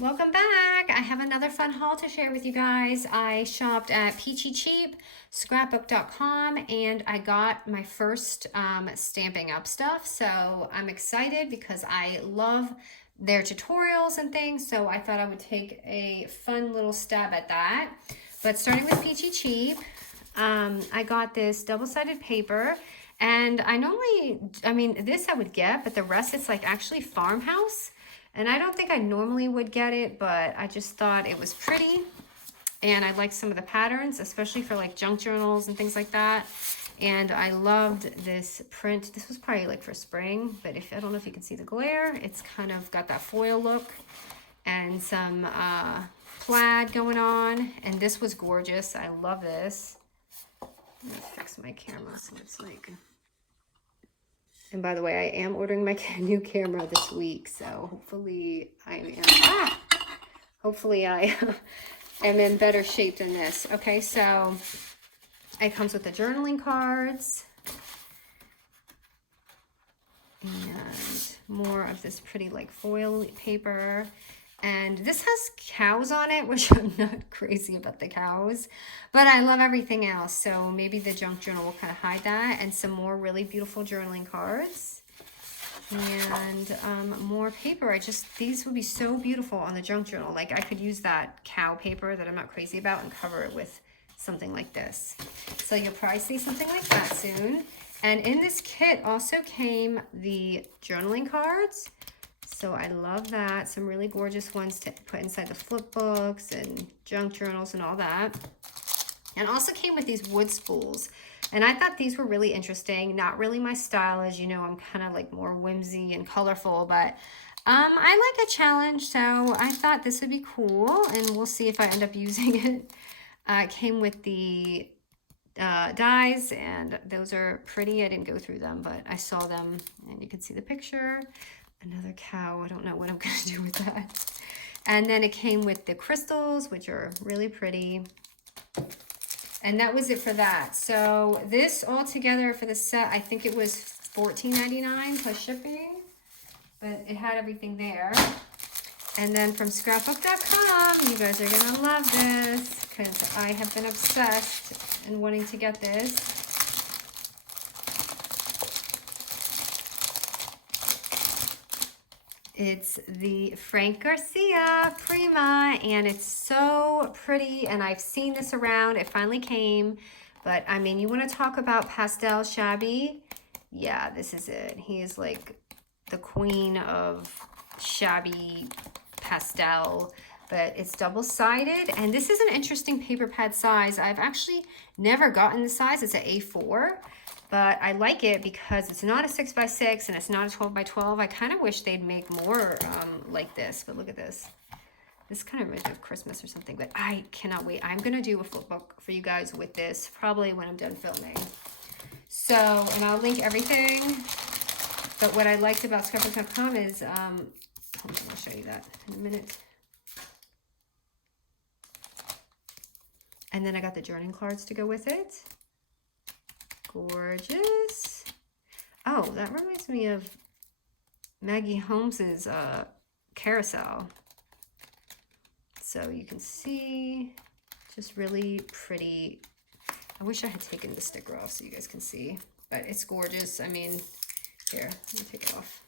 Welcome back. I have another fun haul to share with you guys. I shopped at Peachy Cheap, scrapbook.com, and I got my first Stampin' Up stuff. So I'm excited because I love their tutorials and things. So I thought I would take a fun little stab at that. But starting with Peachy Cheap, I got this double-sided paper. And this I would get, but the rest it's like actually Farmhouse. And I don't think I normally would get it, but I just thought it was pretty. And I liked some of the patterns, especially for like junk journals and things like that. And I loved this print. This was probably like for spring, but I don't know if you can see the glare. It's kind of got that foil look and some plaid going on. And this was gorgeous. I love this. Let me fix my camera so it's like... And by the way, I am ordering my new camera this week, so hopefully I am in better shape than this. Okay, so it comes with the journaling cards and more of this pretty like foil paper. And this has cows on it, which I'm not crazy about the cows, but I love everything else. So maybe the junk journal will kind of hide that. And some more really beautiful journaling cards. And more paper. These would be so beautiful on the junk journal. Like I could use that cow paper that I'm not crazy about and cover it with something like this. So you'll probably see something like that soon. And in this kit also came the journaling cards. So I love that. Some really gorgeous ones to put inside the flip books and junk journals and all that. And also came with these wood spools. And I thought these were really interesting. Not really my style, as you know, I'm kind of like more whimsy and colorful, but I like a challenge. So I thought this would be cool, and we'll see if I end up using it. It came with the dies, and those are pretty. I didn't go through them, but I saw them, and you can see the picture. Another cow. I don't know what I'm going to do with that. And then it came with the crystals, which are really pretty. And that was it for that. So this all together for the set, I think it was $14.99 plus shipping. But it had everything there. And then from scrapbook.com, you guys are going to love this because I have been obsessed and wanting to get this. It's the Frank Garcia Prima, and it's so pretty, and I've seen this around. It finally came, but I mean, you want to talk about pastel shabby? Yeah, this is it. He is like the queen of shabby pastel, but it's double-sided, and this is an interesting paper pad size. I've actually never gotten the size. It's an A4. But I like it because it's not a 6x6 and it's not a 12x12. I kind of wish they'd make more like this. But look at this. This kind of reminds me of Christmas or something. But I cannot wait. I'm going to do a flip book for you guys with this probably when I'm done filming. So, and I'll link everything. But what I liked about scrapbook.com is, hold on, I'll show you that in a minute. And then I got the journaling cards to go with it. Gorgeous. Oh, that reminds me of Maggie Holmes's carousel. So you can see, just really pretty. I wish I had taken the sticker off so you guys can see, but it's gorgeous. I mean, here, let me take it off.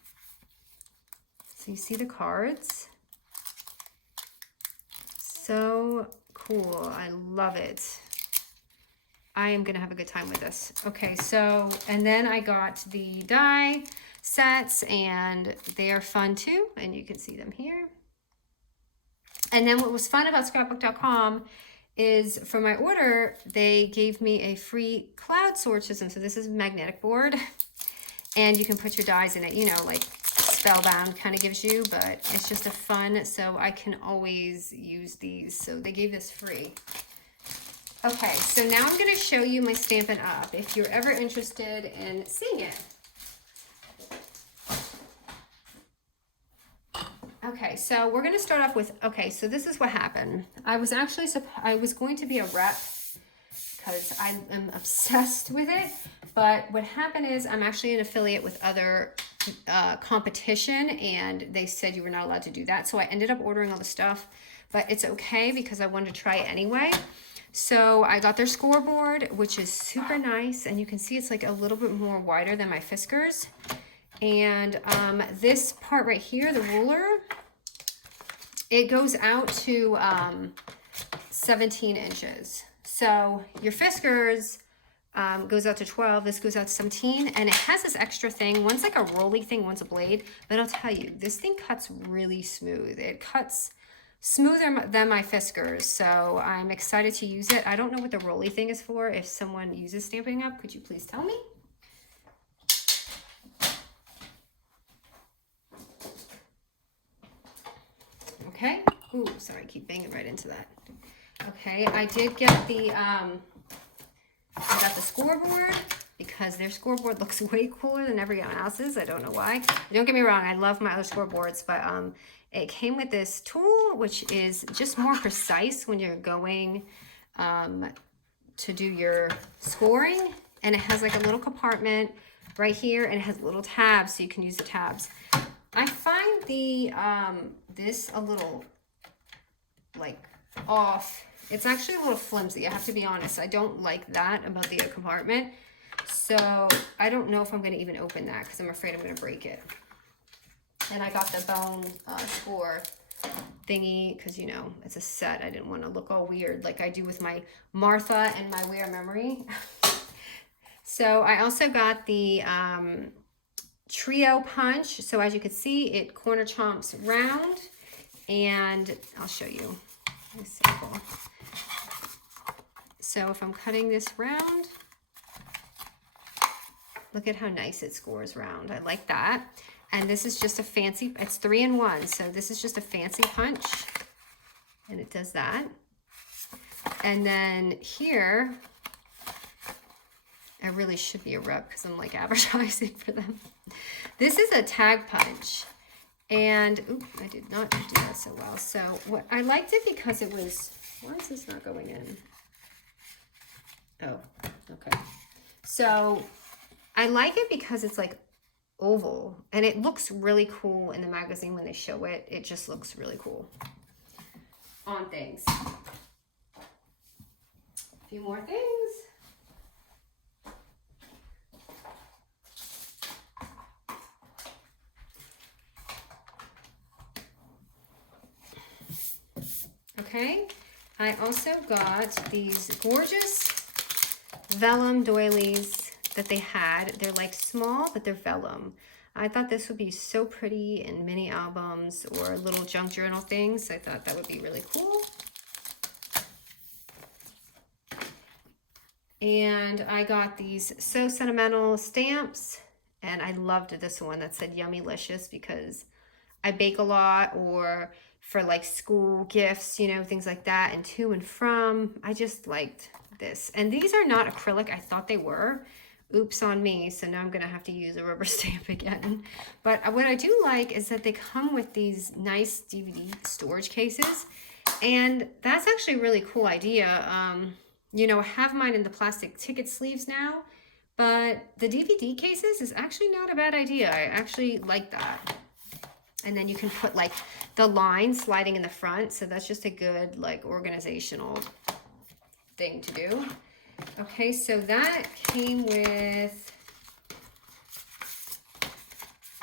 So you see the cards. So cool. I love it. I am going to have a good time with this. Okay, so, and then I got the die sets, and they are fun too, and you can see them here. And then what was fun about scrapbook.com is for my order, they gave me a free cloud storage system. So this is a magnetic board, and you can put your dies in it, you know, like Spellbound kind of gives you, but it's just a fun, so I can always use these. So they gave this free. Okay, so now I'm going to show you my Stampin' Up if you're ever interested in seeing it. Okay, so we're going to start off with, okay, so this is what happened. I was going to be a rep because I am obsessed with it, but what happened is I'm actually an affiliate with other competition, and they said you were not allowed to do that. So I ended up ordering all the stuff, but it's okay because I wanted to try it anyway. So I got their scoreboard, which is super nice, and you can see it's like a little bit more wider than my Fiskars. And this part right here, the ruler, it goes out to 17 inches. So your Fiskars goes out to 12, this goes out to 17, and it has this extra thing. One's like a rolly thing, one's a blade, but I'll tell you, this thing cuts really smooth. It cuts smoother than my Fiskars, so I'm excited to use it. I don't know what the rolly thing is for. If someone uses Stampin' Up, could you please tell me? Okay. Ooh, sorry, I keep banging right into that. Okay, I did get the, I got the scoreboard because their scoreboard looks way cooler than everyone else's. I don't know why. Don't get me wrong, I love my other scoreboards, but it came with this tool, which is just more precise when you're going to do your scoring. And it has like a little compartment right here, and it has little tabs, so you can use the tabs. I find the this a little like off. It's actually a little flimsy, I have to be honest. I don't like that about the compartment. So I don't know if I'm going to even open that because I'm afraid I'm going to break it. And I got the bone score thingy because, you know, it's a set. I didn't want to look all weird like I do with my Martha and my Wear Memory. So I also got the trio punch. So as you can see, it corner chomps round, and I'll show you a sample. So if I'm cutting this round, look at how nice it scores round. I like that. And this is just a fancy, it's 3-in-1. So this is just a fancy punch, and it does that. And then here, I really should be a rep because I'm like advertising for them. This is a tag punch. And, oops, I did not do that so well. So what I liked it because it was, why is this not going in? Oh, okay. So I like it because it's like oval, and it looks really cool in the magazine when they show it. It just looks really cool on things. A few more things. Okay, I also got these gorgeous vellum doilies that they had. They're like small, but they're vellum. I thought this would be so pretty in mini albums or little junk journal things. I thought that would be really cool. And I got these So Sentimental stamps, and I loved this one that said Yummylicious because I bake a lot, or for like school gifts, you know, things like that, and to and from. I just liked this. And these are not acrylic. I thought they were. Oops on me. So now I'm going to have to use a rubber stamp again. But what I do like is that they come with these nice DVD storage cases. And that's actually a really cool idea. You know, I have mine in the plastic ticket sleeves now. But the DVD cases is actually not a bad idea. I actually like that. And then you can put like the line sliding in the front. So that's just a good like organizational thing to do. Okay, so that came with,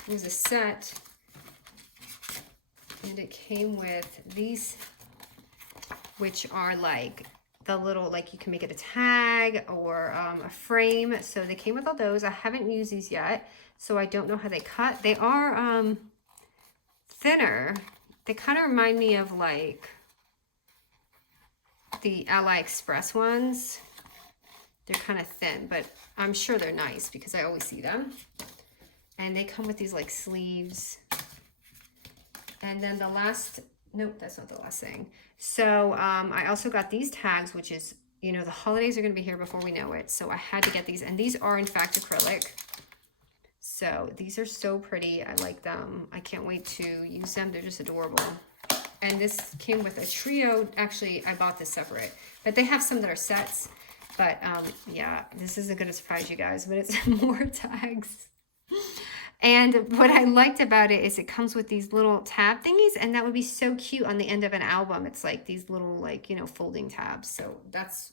it was a set, and it came with these, which are like the little, like you can make it a tag or a frame. So they came with all those. I haven't used these yet, so I don't know how they cut. They are thinner. They kind of remind me of like the AliExpress ones. They're kind of thin, but I'm sure they're nice because I always see them. And they come with these like sleeves. And then the last, nope, that's not the last thing. So I also got these tags, which is, you know, the holidays are going to be here before we know it. So I had to get these, and these are in fact acrylic. So these are so pretty. I like them. I can't wait to use them. They're just adorable. And this came with a trio. Actually, I bought this separate, but they have some that are sets. But yeah, this isn't going to surprise you guys, but it's more tags. And what I liked about it is it comes with these little tab thingies, and that would be so cute on the end of an album. It's like these little, like, you know, folding tabs. So that's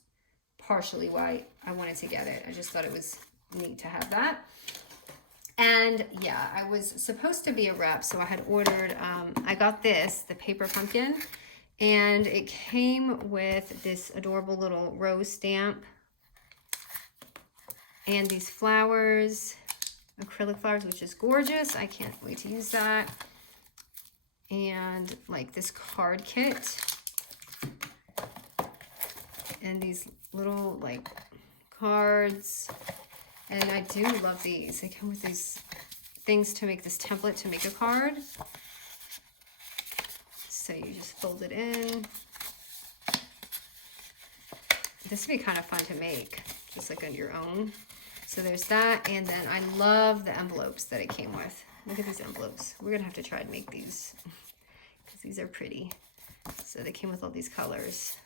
partially why I wanted to get it. I just thought it was neat to have that. And yeah, I was supposed to be a rep, so I had ordered, I got this, the paper pumpkin, and it came with this adorable little rose stamp and these flowers, acrylic flowers, which is gorgeous. I can't wait to use that. And like this card kit and these little like cards. And I do love these. They come with these things to make this template to make a card. So you just fold it in. This would be kind of fun to make, just like on your own. So there's that, and then I love the envelopes that it came with. Look at these envelopes. We're gonna have to try and make these because these are pretty. So they came with all these colors.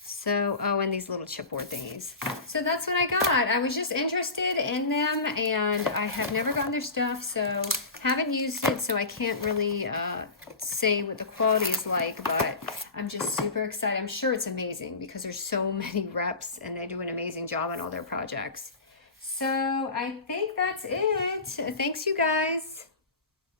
So, oh, and these little chipboard thingies. So that's what I got. I was just interested in them, and I have never gotten their stuff, so haven't used it, so I can't really say what the quality is like, but I'm just super excited. I'm sure it's amazing because there's so many reps, and they do an amazing job on all their projects. So I think that's it. Thanks, you guys.